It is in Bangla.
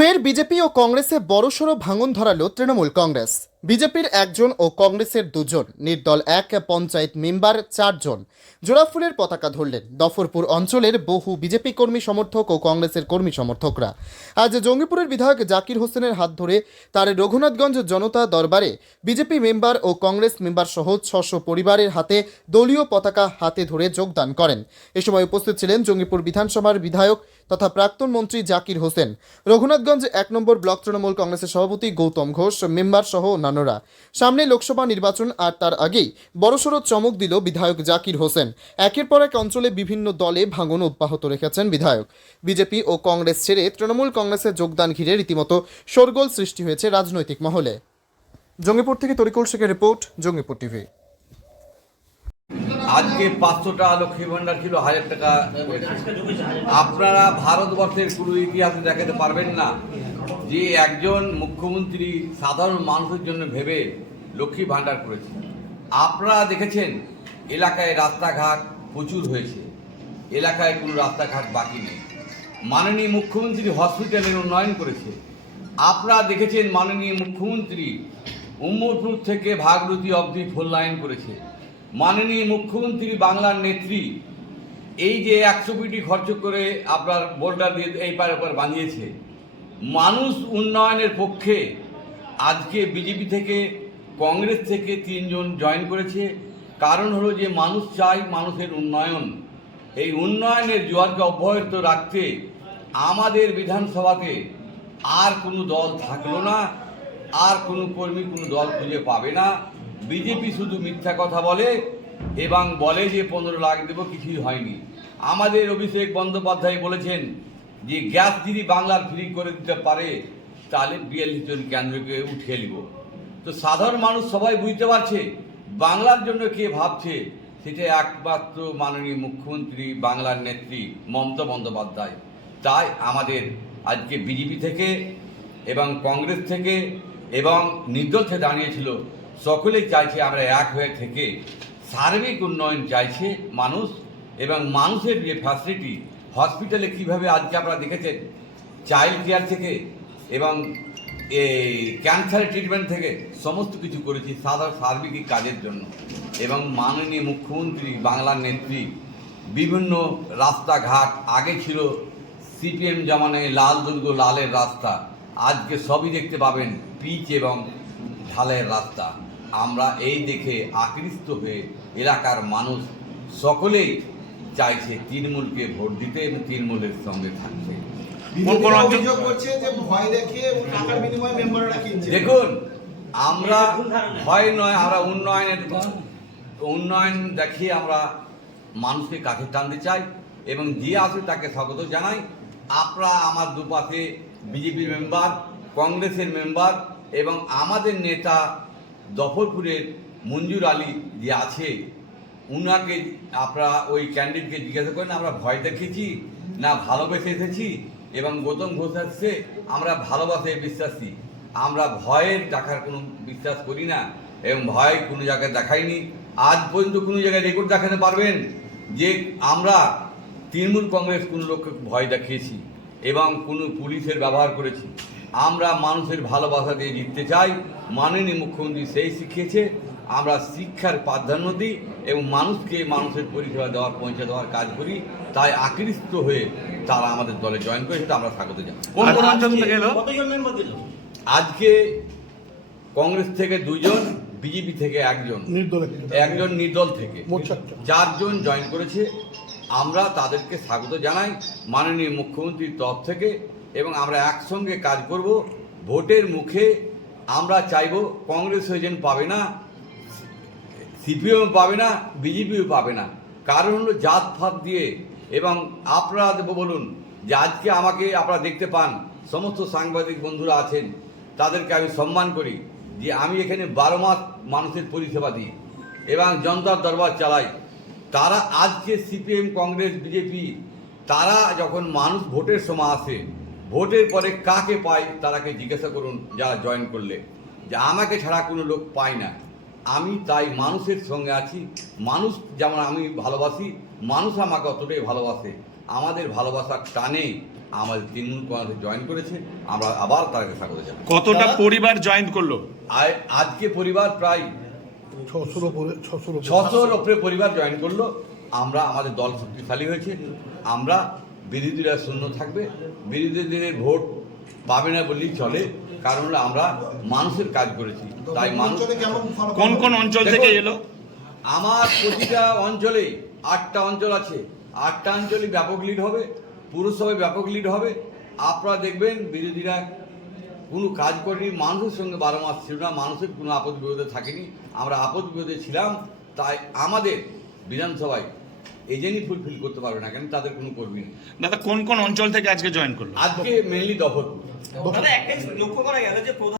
ফের বিজেপি ও কংগ্রেসে বড়সড় ভাঙন ধরালো তৃণমূল কংগ্রেস। বিজেপির একজন ও কংগ্রেসের দুজন, নির্দল এক পঞ্চায়েত মেম্বার চারজন জোড়াফুলের পতাকা ধরলেন দফরপুর অঞ্চলের বহু বিজেপি কর্মী সমর্থক ও কংগ্রেসের কর্মী সমর্থকরা। আজ জঙ্গিপুরের বিধায়ক জাকির হোসেনের হাত ধরে তার রঘুনাথগঞ্জ জনতা দরবারে বিজেপি মেম্বার ও কংগ্রেস মেম্বার সহ ছশো পরিবারের হাতে দলীয় পতাকা হাতে ধরে যোগদান করেন। এ সময় উপস্থিত ছিলেন জঙ্গিপুর বিধানসভার বিধায়ক তথা প্রাক্তন মন্ত্রী জাকির হোসেন। রঘুনাথগঞ্জ এক নম্বর ব্লক তৃণমূল কংগ্রেসের সভাপতি গৌতম ঘোষ মেম্বার সহ অন্যান্যরা। সামনে লোকসভা নির্বাচন আর তার আগেই বড়সড় চমক দিল বিধায়ক জাকির হোসেন। একের পর এক অঞ্চলে বিভিন্ন দলে ভাঙন অব্যাহত রেখেছেন বিধায়ক। বিজেপি ও কংগ্রেস ছেড়ে তৃণমূল কংগ্রেসের যোগদান ঘিরে রীতিমতো শোরগোল সৃষ্টি হয়েছে রাজনৈতিক মহলে। জঙ্গিপুর থেকে তরিকুল শেখের রিপোর্ট, জঙ্গিপুর টিভি। আজকে পাঁচশো টাকা লক্ষ্মী ভান্ডার ছিল, হাজার টাকা আপনারা ভারতবর্ষের কোনো ইতিহাসে দেখাতে পারবেন না। যে একজন মুখ্যমন্ত্রী সাধারণ মানুষের জন্য ভেবে লক্ষ্মী ভাণ্ডার করেছে। আপনারা দেখেছেন, এলাকায় রাস্তাঘাট প্রচুর হয়েছে। এলাকায় কোনো রাস্তাঘাট বাকি নেই। মাননীয় মুখ্যমন্ত্রী হসপিটালের উন্নয়ন করেছে। আপনারা দেখেছেন, মাননীয় মুখ্যমন্ত্রী উম্মরপুর থেকে ভাগরতী অবধি ফুল লাইন করেছে। মাননীয় মুখ্যমন্ত্রী বাংলার নেত্রী এই যে একশো কোটি খরচ করে আপনার বোর্ডার দিয়ে এই পার ওপার বানিয়েছে মানুষ উন্নয়নের পক্ষে আজকে বিজেপি থেকে, কংগ্রেস থেকে তিনজন জয়েন করেছে। কারণ হলো যে মানুষ চাই মানুষের উন্নয়ন। এই উন্নয়নের জোয়ারকে অব্যাহত রাখতে আমাদের বিধানসভাতে আর কোনো দল থাকল না, আর কোনো কর্মী কোনো দল খুঁজে পাবে না। বিজেপি শুধু মিথ্যা কথা বলে এবং বলে যে পনেরো লাখ দেবো কিছুই হয়নি। আমাদের অভিষেক বন্দ্যোপাধ্যায় বলেছেন যে গ্যাস যদি বাংলার ফ্রি করে দিতে পারে, তাহলে বিয়াল্লিশ জন কেন্দ্রকে উঠিয়ে নিব। তো সাধারণ মানুষ সবাই বুঝতে পারছে, বাংলার জন্য কে ভাবছে? সেটা একমাত্র মাননীয় মুখ্যমন্ত্রী, বাংলার নেত্রী মমতা বন্দ্যোপাধ্যায়। তাই আমাদের আজকে বিজেপি থেকে এবং কংগ্রেস থেকে এবং নির্দল থেকে দাঁড়িয়েছিল, সকলেই চাইছে আমরা এক হয়ে থেকে সার্বিক উন্নয়ন চাইছে মানুষ এবং মানুষের যে ফ্যাসিলিটি হসপিটালে কীভাবে আজকে আপনারা দেখেছেন? চাইল্ড কেয়ার থেকে এবং এই ক্যান্সারের ট্রিটমেন্ট থেকে সমস্ত কিছু করেছি সাধারণ সার্বিক কাজের জন্য। এবং মাননীয় মুখ্যমন্ত্রী, বাংলার নেত্রী, বিভিন্ন রাস্তাঘাট, আগে ছিল সিপিএম জামানায় লাল দুর্গ, লালের রাস্তা। আজকে সবই দেখতে পাবেন পিচ এবং ঢালের রাস্তা। আমরা এই দেখে আকৃষ্ট হয়ে এলাকার মানুষ সকলেই চাইছে তৃণমূলকে ভোট দিতে এবং তৃণমূলের সঙ্গে থাকতে। বিজেপি অভিযোগ করছে যে ভয় দেখিয়ে টাকার বিনিময়ে মেম্বাররা কিনছে। দেখুন আমরা ভয় নয় আমরা উন্নয়নের উন্নয়ন দেখিয়ে আমরা মানুষকে কাছে টানতে চাই এবং যে আসে তাকে স্বাগত জানাই। আপনারা আমার দুপাশে বিজেপি মেম্বার কংগ্রেসের মেম্বার এবং আমাদের নেতা দফরপুরের মঞ্জুর আলী যে আছে উনাকে আপনারা ওই ক্যান্ডিডেটকে জিজ্ঞাসা করেন, আমরা ভয় দেখিয়েছি না ভালোবেসে এসেছি? এবং গৌতম ঘোষ আসছে, আমরা ভালোবাসে বিশ্বাসী। আমরা ভয়ের দেখার কোনো বিশ্বাস করি না এবং ভয় কোনো জায়গায় দেখাইনি। আজ পর্যন্ত কোনো জায়গায় রেকর্ড দেখাতে পারবেন যে আমরা তৃণমূল কংগ্রেস কোনো লোককে ভয় দেখিয়েছি এবং কোনো পুলিশের ব্যবহার করেছি। আমরা মানুষের ভালোবাসা দিয়ে জিততে চাই। মাননীয় মুখ্যমন্ত্রী সেই শিখিয়েছে। আমরা শিক্ষার প্রাধান্য দিই এবং মানুষকে মানুষের পরিষেবা দেওয়ার পৌঁছে দেওয়ার কাজ করি। তাই আকৃষ্ট হয়ে তারা আমাদের দলে জয়েন করে সেটা আমরা স্বাগত জানাই। কোন কোন অঞ্চল থেকে এলো? কতজন মেম্বার দিল? আজকে কংগ্রেস থেকে দুজন বিজেপি থেকে একজন। একজন। নির্দল থেকে। চারজন। জয়েন করেছে। আমরা তাদেরকে স্বাগত জানাই মাননীয় মুখ্যমন্ত্রীর তরফ থেকে এবং আমরা একসঙ্গে কাজ করব। ভোটের মুখে আমরা চাইব কংগ্রেস হয়ে যেন পাবে না সিপিএম পাবে না বিজেপিও পাবে না। কারণ হলো জাত ফাত দিয়ে। এবং আপনারা দেবো বলুন যে আজকে আমাকে আপনারা দেখতে পান, সমস্ত সাংবাদিক বন্ধুরা আছেন, তাদেরকে আমি সম্মান করি যে আমি এখানে বারো মাস মানুষের পরিষেবা দিই। এবং জনতার দরবার চালাই। তারা আজকে সিপিএম, কংগ্রেস, বিজেপি, তারা যখন মানুষ ভোটের সময় আসে, ভোটের পরে কাকে পায়, তারাকে জিজ্ঞাসা করুন, যারা জয়েন করলে। যে আমাকে ছাড়া কোনো লোক পায় না। আমি তাই মানুষের সঙ্গে আছি। মানুষ যেমন আমি ভালোবাসি মানুষ আমাকে অতটাই ভালোবাসে। আমাদের ভালোবাসার টানে। আমাদের তৃণমূল কংগ্রেসে জয়েন করেছে। আমরা আবার তাদেরকে স্বাগত জানাই কতটা পরিবার জয়েন করল? আজকে পরিবার প্রায় ছশোর ওপরে পরিবার জয়েন করল। আমরা আমাদের দল শক্তিশালী হয়েছে। আমরা বিরোধীরা শূন্য থাকবে। বিরোধীদের ভোট পাবে না বললেই চলে। কারণ হলো আমরা মানুষের কাজ করেছি। তাই মানুষ কোন কোন অঞ্চল থেকে এলো? আমার প্রতিটা অঞ্চলে আটটা অঞ্চল আছে। আটটা অঞ্চলে ব্যাপক লিড হবে পুরসভায় ব্যাপক লিড হবে। আপনারা দেখবেন বিরোধীরা কোনো কাজ করেনি মানুষের সঙ্গে বারো মাস ছিল না মানুষের কোনো আপদ বিরোধে থাকেনি। আমরা আপদ বিরোধে ছিলাম তাই আমাদের বিধানসভায় এজেন্টই ফুলফিল করতে পারবে না কেন তাদের কোনো কর্মী নেই। দাদা কোন কোন অঞ্চল থেকে আজকে জয়েন করল? আজকে মেনলি দফরপুর দাদা একটাই লক্ষ্য করা গেল যে প্রধান